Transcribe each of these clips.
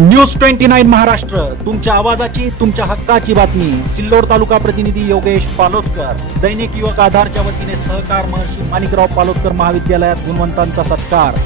News twenty nine Maharashtra. तुमच्या आवाजाची तुमच्या हक्काची बातमी. सिल्लोड तालुका प्रतिनिधी योगेश पालोदकर. दैनिक युवक आधारच्या वतीने सहकार महर्षी माणिकराव पालोदकर महाविद्यालयात गुणवंतांचा सत्कार.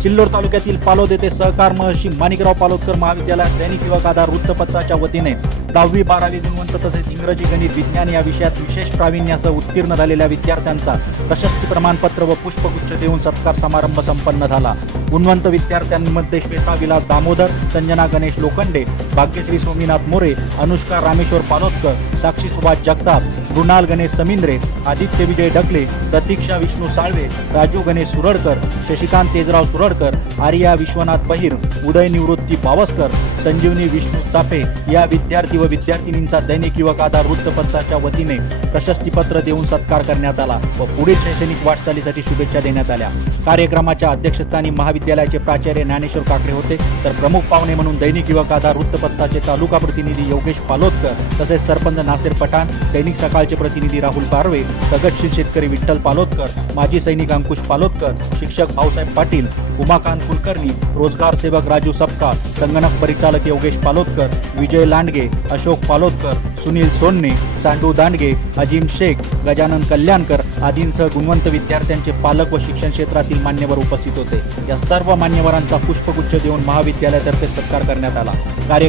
सिल्लोड तालुक्यातील पालोद येथे सहकार महर्षी माणिकराव पालोदकर महाविद्यालयात दैनिक युवक आधार वृत्तपत्राच्या वतीने दहावी बारावी गुणवंत तसेच इंग्रजी गणित विज्ञान या विषयात विशेष प्रावीण्यासह उत्तीर्ण झालेल्या विद्यार्थ्यांचा प्रशस्ती प्रमाणपत्र व पुष्पगुच्छ देऊन सत्कार समारंभ संपन्न झाला. गुणवंत विद्यार्थ्यांमध्ये श्वेता विलास दामोदर संजना गणेश लोखंडे भाग्यश्री सोमीनाथ मोरे अनुष्का रामेश्वर पालोदकर साक्षी सुभाष जगताप मृणाल गणेश समिंद्रे आदित्य विजय डकले प्रतीक्षा विष्णू साळवे राजू गणेश सुरडकर शशिकांत तेजराव सुरडकर आर्या विश्वनाथ बहिर उदय निवृत्ती पावसकर संजीवनी विष्णू चापे या विद्यार्थी व विद्यार्थिनींचा दैनिक युवक आधार वृत्तपत्राच्या वतीने प्रशस्तीपत्र देऊन सत्कार करण्यात आला व पुढील शैक्षणिक वाटचालीसाठी शुभेच्छा देण्यात आल्या. कार्यक्रमाच्या अध्यक्षस्थानी महाविद्यालयाचे प्राचार्य ज्ञानेश्वर काकडे होते. तर प्रमुख पाहुणे म्हणून दैनिक युवक आधार पत्ताचे तालुका प्रतिनिधी योगेश पालोदकर तसेच सरपंच नासिर पठाण दैनिक सकाळचे प्रतिनिधी राहुल पारवे प्रगतशील शेतकरी विठ्ठल पालोदकर माजी सैनिक अंकुश पालोदकर शिक्षक भाऊसाहेब पाटील उमाकांत कुलकर्णी रोजगार सेवक राजू सपकाळ संगणक परिचालक योगेश पालोदकर विजय लांडगे अशोक पालोदकर सुनील सोनने सांडू दांडगे अजिम शेख गजानन कल्याणकर आदींसह गुणवंत विद्यार्थ्यांचे पालक व शिक्षण क्षेत्रातील मान्यवर उपस्थित होते. या सर्व मान्यवरांचा पुष्पगुच्छ देऊन महाविद्यालयातर्फे सत्कार करण्यात आला.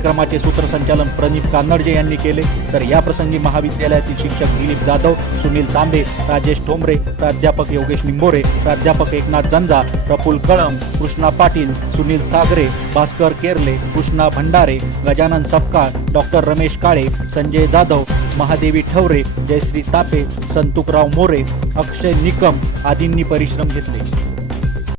कार्यक्रमाचे सूत्रसंचालन प्रणित कानडजे यांनी केले. तर या प्रसंगी महाविद्यालयातील शिक्षक दिलीप जाधव सुनील तांबे राजेश ठोंबरे प्राध्यापक योगेश निंबोरे प्राध्यापक एकनाथ जंजा प्रफुल कळम कृष्णा पाटील सुनील सागरे भास्कर केरले कृष्णा भंडारे गजानन सपकाळ डॉक्टर रमेश काळे संजय जाधव महादेवी ठवरे जयश्री तापे संतुकराव मोरे अक्षय निकम आदींनी परिश्रम घेतले.